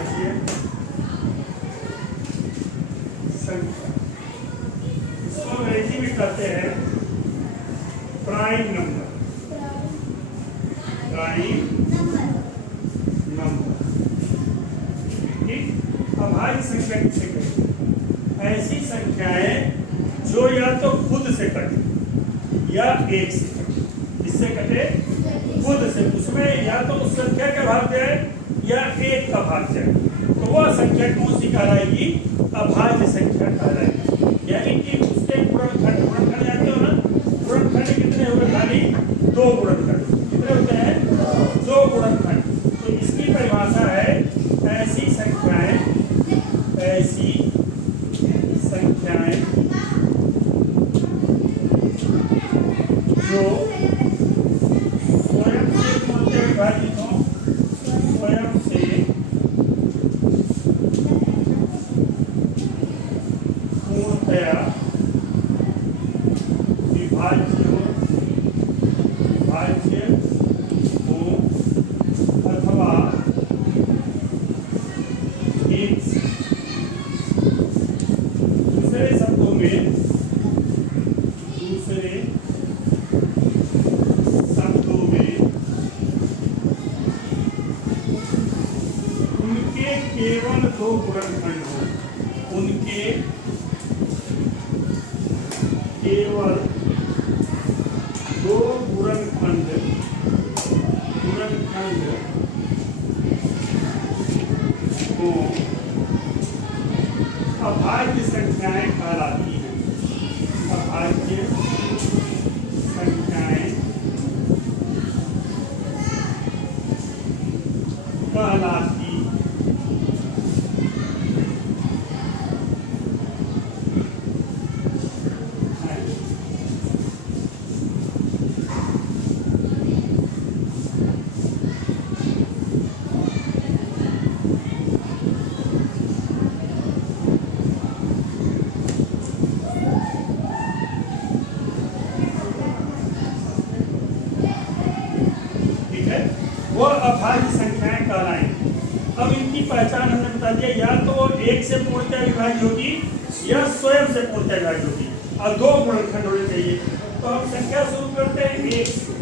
अभाज्य संख्या, इसको अंग्रेजी में कहते हैं प्राइम नंबर। प्राइम नंबर, ठीक। अभाज्य संख्या किसे कहते हैं? ऐसी संख्याएं जो या तो खुद से कटे या एक से कटे। किससे कटे? खुद से। उसमें या तो उस संख्या का भाज्य है या एक का भाज्य है, तो वह संख्या कौन सी कहलाएगी? अभाज्य संख्या कहलाएगी। यानी कि उसके गुणनखंड जानते हो ना? गुणनखंड कितने हुए? खाली 2 गुणनखंड। कितने होते हैं? 2 गुणनखंड। तो इसकी परिभाषा है ऐसी संख्याएं जो स्वयं से पूर्णतया विभाजित हो, स्वयं से पूर्णतया विभाज्य हो अथवा एक दूसरे शब्दों में उनके केवल 2 गुणनखंड हो, उनके केवल 2 गुणनखंड को अभाज्य संख्याएं कहलाती हैं। अभाज्य संख्याएं कहलाती वो अभाज्य संख्याएं कहलाएंगी। अब इनकी पहचान हमने बता दिया, या तो वो एक से पूर्णतया विभाज्य होगी या स्वयं से पूर्णतया विभाज्य होगी, और 2 गुणनखंड होने चाहिए। तो हम संख्या शुरू करते हैं 1 से।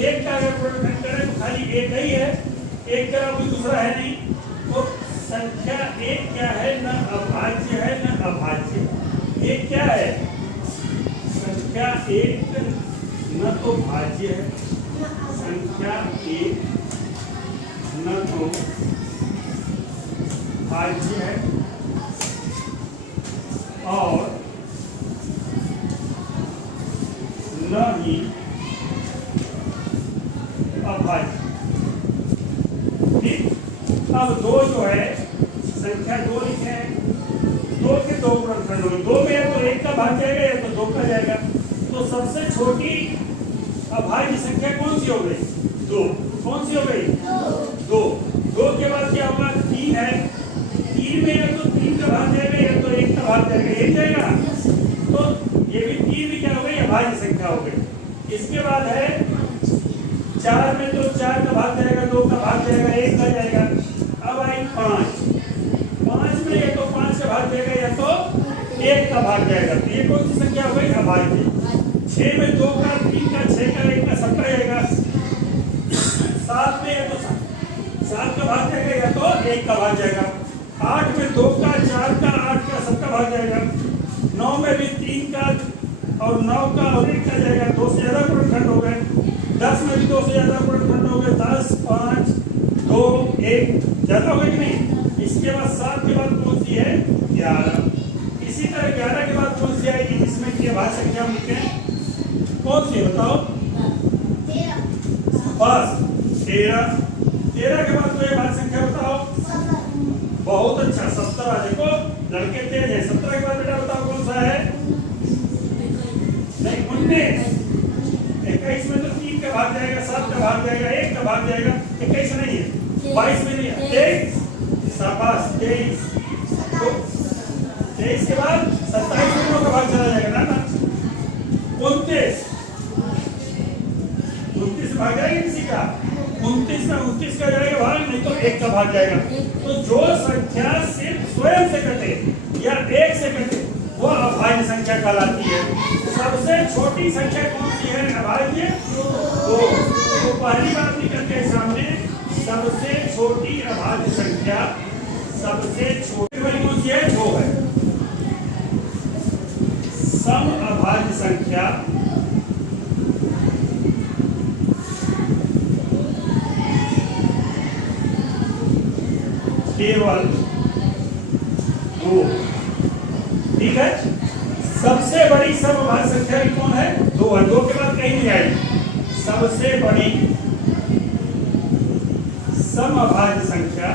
1 का अगर गुणनखंड करें तो खाली 1 ही है, 1 का कोई दूसरा है नहीं। तो संख्या 1 क्या है? न अभाज्य है न अभाज्य। 1 क्या है? संख्या 1 न तो भाज्य है, संख्या 1 न तो भाज्य है और न ही अभाज्य। ठीक। अब 2 जो है, संख्या 2 लिखे हैं, 2 के 2 गुणनखंड होंगे। 2 में या तो 1 का भाग जाएगा या तो 2 का जाएगा। तो सबसे छोटी अभाज्य संख्या कौन सी हो गई? 2। कौन सी हो गई? 2। 2 के बाद क्या होगा? 3 है। 3 में या तो 3 का भाग जाएगा या तो 1 का भाग जाएगा। 1 जाएगा, तो ये भी 3 भी क्या हो गई? अभाज्य संख्या हो गई। इसके बाद है 4 में तो 4 का भाग जाएगा, 2 का भाग जाएगा, 1 का जाएगा। अब आई 5। 5 में या तो 5 का भाग जाएगा या तो 1 का भाग जाएगा। तो ये कौन सी संख्या हो गई? अभाज्य। 6 में 2 का, 3 का, 6 का, 1 का, सबका जाएगा। 7 में या तो 7 का भाग जाएगा या तो 1 का भाग जाएगा। 8 में 2 का, 4 का, 8 का, सबका भाग जाएगा। 9 में भी 3 का और 9 का और 1 का जाएगा। 2 से ज्यादा गुणनखंड हो गए। 10 में भी 2 से ज्यादा गुणनखंड हो गए। 10, 5, 2, 1 ज्यादा हो गए कि नहीं? इसके बाद 7 के बाद कौन सी है? 11। इसी तरह 11 के बाद कौन सी आएगी जिसमें की अभाज्य संख्या लिखें? कौन सी बताओ? 13। बस 13। 13 के बाद कोई अभाज्य संख्या बताओ? बहुत अच्छा, 17। देखो लड़के तेज है। 17 के बाद बेटा बताओ कौन सा है? नहीं, 19। 21 में तो 3 का भाग जाएगा, 7 का भाग जाएगा, 1 का भाग जाएगा। 21 नहीं है, 22 में नहीं है, 23। शाबाश, 23। 23 के बाद 27 में 9 का भाग चला जाएगा ना। 29 भाग जाएगा किसी का? 29 में 29 का जाएगा भाग, नहीं तो 1 का भाग जाएगा। तो जो संख्या सिर्फ स्वयं से कटे या 1 से कटे वो अभाज्य संख्या कहलाती है। सबसे छोटी संख्या कौन सी है अभाज्य? 2। तो पहली बात निकल के सामने सबसे छोटी अभाज्य संख्या, सबसे छोटी वाली कौन सी है? 2 है। सम अभाज्य संख्या केवल 2। ठीक है। सबसे बड़ी समअभाज्य संख्या भी कौन है? 2 है। 2 के बाद कहीं नहीं आएगी। सबसे बड़ी समअभाज्य संख्या